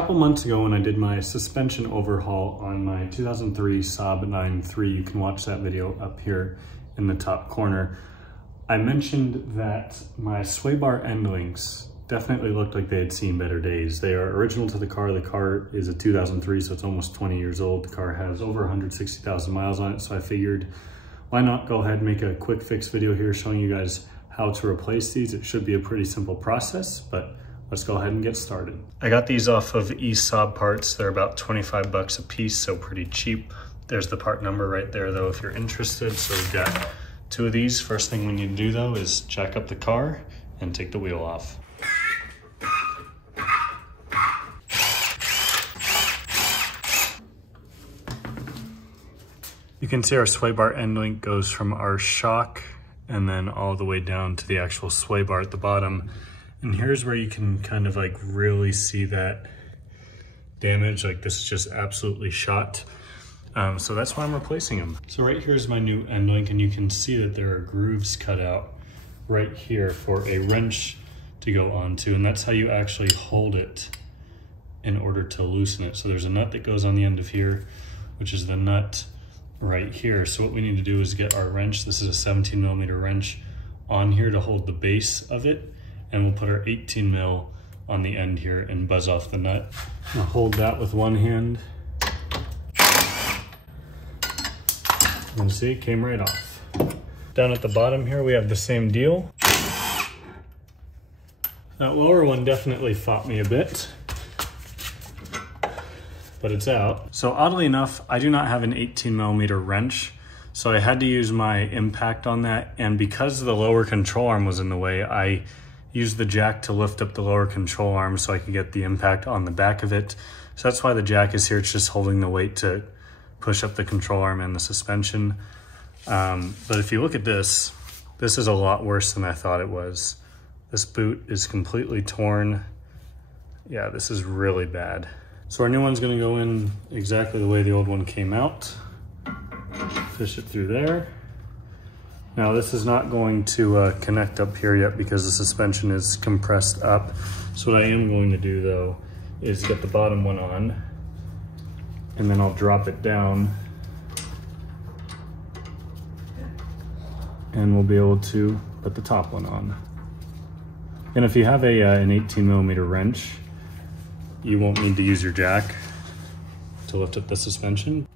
couple months ago when I did my suspension overhaul on my 2003 Saab 9.3, you can watch that video up here in the top corner, I mentioned that my sway bar end links definitely looked like they had seen better days. They are original to the car. The car is a 2003, so it's almost 20 years old. The car has over 160,000 miles on it, so I figured why not go ahead and make a quick fix video here showing you guys how to replace these. It should be a pretty simple process, but let's go ahead and get started. I got these off of Saab parts. They're about 25 bucks a piece, so pretty cheap. There's the part number right there though if you're interested. So we've got two of these. First thing we need to do though is jack up the car and take the wheel off. You can see our sway bar end link goes from our shock and then all the way down to the actual sway bar at the bottom. And here's where you can kind of like really see that damage. Like this is just absolutely shot. So that's why I'm replacing them. So right here is my new end link, and you can see that there are grooves cut out right here for a wrench to go onto. And that's how you actually hold it in order to loosen it. So there's a nut that goes on the end of here, which is the nut right here. So what we need to do is get our wrench. This is a 17 millimeter wrench on here to hold the base of it. And we'll put our 18 mil on the end here and buzz off the nut. I'll hold that with one hand. And see, it came right off. Down at the bottom here, we have the same deal. That lower one definitely fought me a bit, but it's out. So oddly enough, I do not have an 18 millimeter wrench. So I had to use my impact on that. And because the lower control arm was in the way, I used the jack to lift up the lower control arm so I could get the impact on the back of it. So that's why the jack is here. It's just holding the weight to push up the control arm and the suspension. But if you look at this is a lot worse than I thought it was. This boot is completely torn. Yeah, this is really bad. So our new one's gonna go in exactly the way the old one came out. Fish it through there. Now this is not going to connect up here yet because the suspension is compressed up. So what I am going to do though is get the bottom one on, and then I'll drop it down and we'll be able to put the top one on. And if you have an 18 millimeter wrench, you won't need to use your jack to lift up the suspension.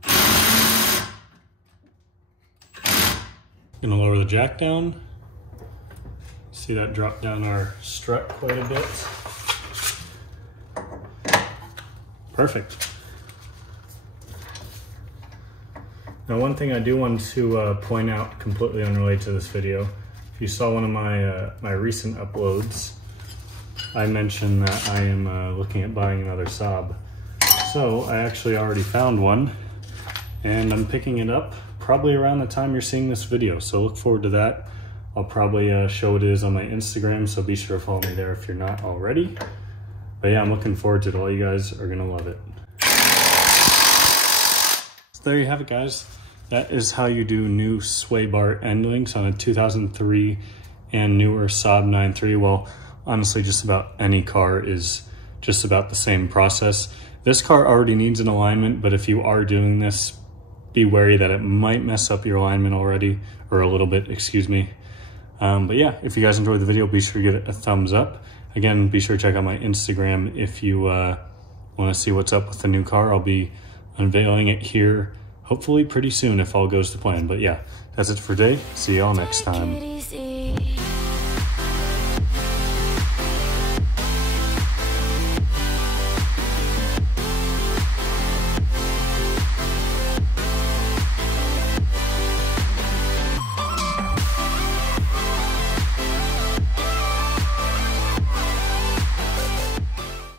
Gonna lower the jack down. See that drop down our strut quite a bit. Perfect. Now one thing I do want to point out, completely unrelated to this video, if you saw one of my recent uploads, I mentioned that I am looking at buying another Saab. So I actually already found one, and I'm picking it up probably around the time you're seeing this video. So look forward to that. I'll probably show what it is on my Instagram, so be sure to follow me there if you're not already. But yeah, I'm looking forward to it. All you guys are gonna love it. So there you have it, guys. That is how you do new sway bar end links on a 2003 and newer Saab 9.3. Well, honestly, just about any car is just about the same process. This car already needs an alignment, but if you are doing this, be wary that it might mess up your alignment already, or a little bit, excuse me. But yeah, if you guys enjoyed the video, be sure to give it a thumbs up. Again, be sure to check out my Instagram if you want to see what's up with the new car. I'll be unveiling it here hopefully pretty soon if all goes to plan. But yeah, that's it for today. See y'all next time.